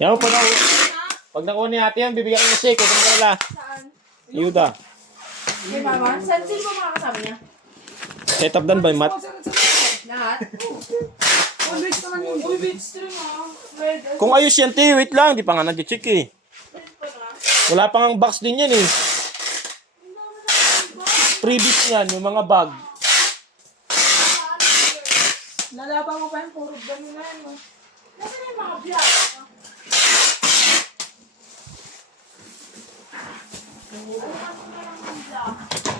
Yan, pag nakuha ni ate yan, bibigyan ko ng shake. Huwag ka magalala. Saan? Yuda. Kay mama? Saan? Sino ba mga kasama niya? Set up dan ba yung mat? Lahat? Uy, bitch naman yun. Uy, bitch stream ah. Kung ayos yan, te, wait lang. Di pa nga nag-check eh. Wala pa nga box din yan eh. Freebies yan, yung mga bag. Nalaban mo pa yung puro ganun na yun. Nasaan yung mga vlog?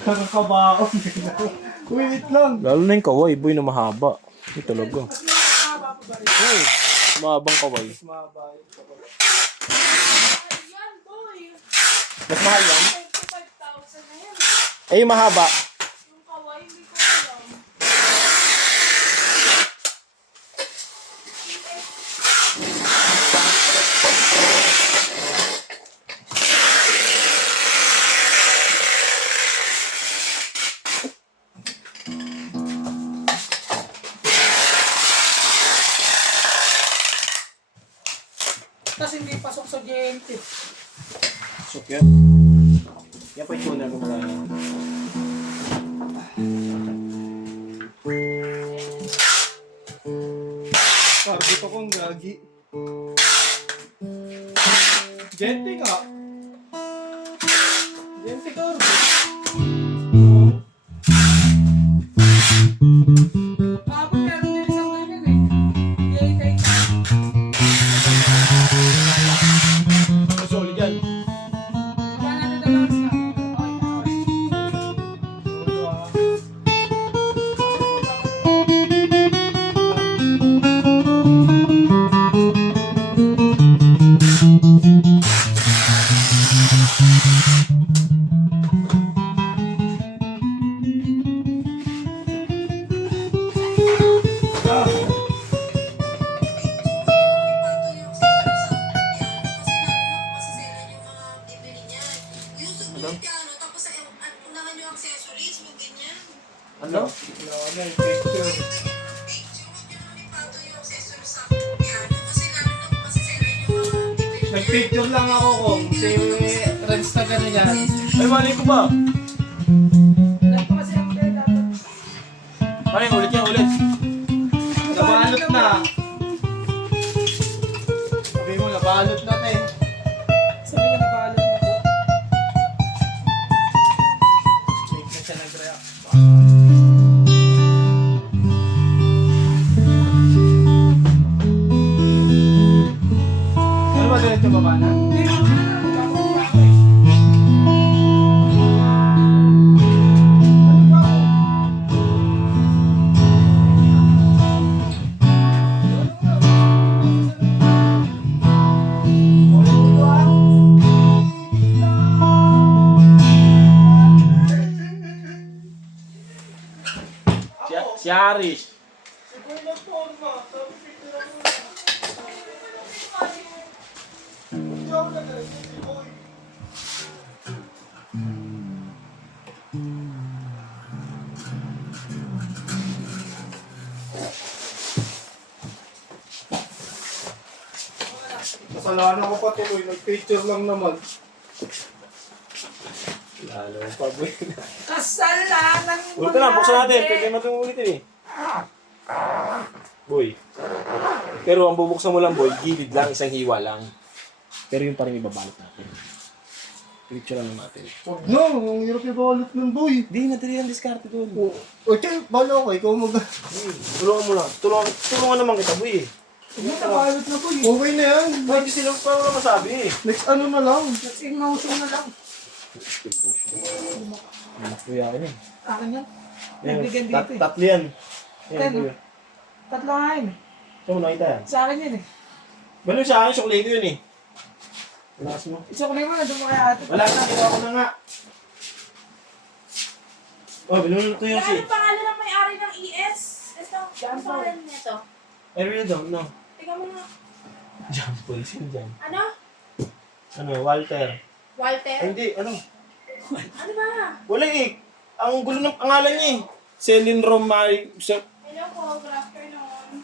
Kakakabaon. Wait lang. Lalo na yung kaway, boy, na mahaba. Ito talaga. Oo, mahabang kaway. Yan, boy. Mas mahal yan? 25,000 na yan. Eh, yung mahaba. Yung kawaii, hindi ko alam. Tapos hindi pasok sa JNT. Sok yan. Yan pa yung tuner mo ba? Sabi ko kong gagi. JNT ka. JNT ka, Orbe. Kapag meron din isang ganyan eh. JNT ka. Solid yan. Wala natin dalawang siya. Ano? Ano yung picture? Nag-picture lang ako kung si Renz na gano'n yan. Ay, mali ko ba? Kasi ako dahil dapat. Ay, ulit yan, ulit. Nabalot na. Sabi mo, nabalot na eh. Sabi ko, nabalot na po. Fake na siya nag-react. Ano ba diretso baba na? Hindi mo na. Si Aris. Kasalanan ko pa tuloy, nag-picture lang naman. Lalo pa, boy. Kasalanan mo Ulit lang, buksan natin. Pwede natin ulitin eh. Boy. Pero ang bubuksan mo lang, boy, gilid lang, isang hiwa lang. Pero yung parang ibabalot natin. Picture lang natin. Huwag na, ang hirap yung balot ng boy. Hindi, madali ang diskarte doon. O, tiyan, bala ko, ikaw mag... Tulungan mo lang. Tulungan naman kita, boy. Huwag na, balot na boy. Okay na yan. Boy, kasi lang pa wala masabi eh. Next ano na lang. Next emotion na lang. Kuya akin eh. Akin yan. Nabigyan dito eh. Tatlo yan. Ten, Kuya. Tatlo nga yun eh. Saan mo nakita yan? Sa akin yun eh. Ganun sa akin, suklay ko yun eh. Lakas mo. Isukulay mo na, doon mo kaya ate. Wala na, ginawa ko na nga. Oh, binunod ko yun si. Ano pangalan ng may-ari ng ES? Ito, ang pangalan nito. I really don't know. Tingnan mo nga. John Paul, sino dyan? Ano? Ano, Walter? Walter? Ay, hindi, ano? Ano ba? Wala eh. Ang gulo ng pangalan niya eh. Celine Romay. Hello po, good afternoon.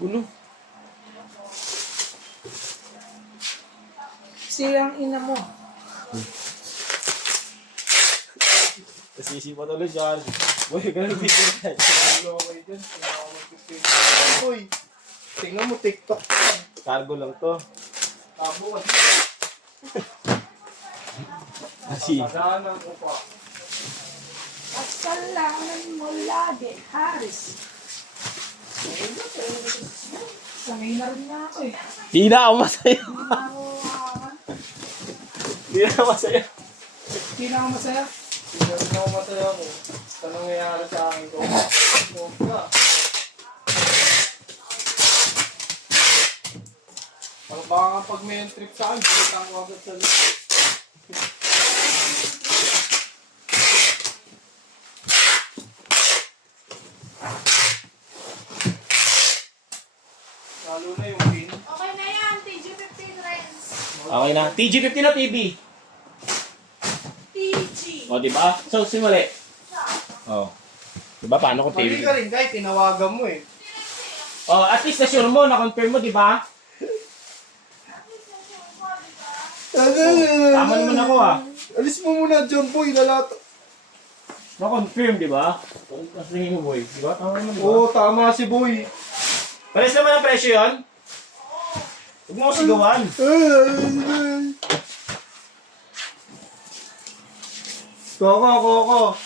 Gulo. Sexy ang ina mo. Nasisi pa tuloy siya. Boy, ganun video na. Okay dyan. Uy, tingnan mo TikTok. Cargo lang to. Tabo ka. Kasi, Padanan ko pa. Kasalanan mo lagi, Haris. Sanay na rin na ako eh. hindi na ako masaya. Hindi na ako, Hindi na ako masaya. hindi na ako masaya. Hindi na ako masaya mo. Sa nangyayari sa akin ko. Huwag ka. Baka pag may trip sa akin, balitan ko agad sa loob. Lalo na yung pin. Okay na yan, TG15 Rens. Okay na. TG50 na TV. TG. O, diba? So, simuli. O. Diba, paano kung Mali TV? ka rin kahit tinawagan mo eh. O, at least na-sure mo, na-confirm mo, diba? Tama naman ako ah. Alis mo muna John Boy, lalato. Na-confirm, diba? Tapos tingin mo, boy. Diba? Tama naman, diba? Oo, tama si Boy. Pares naman ang presyo yun? Huwag mo ako sigawan. Koko.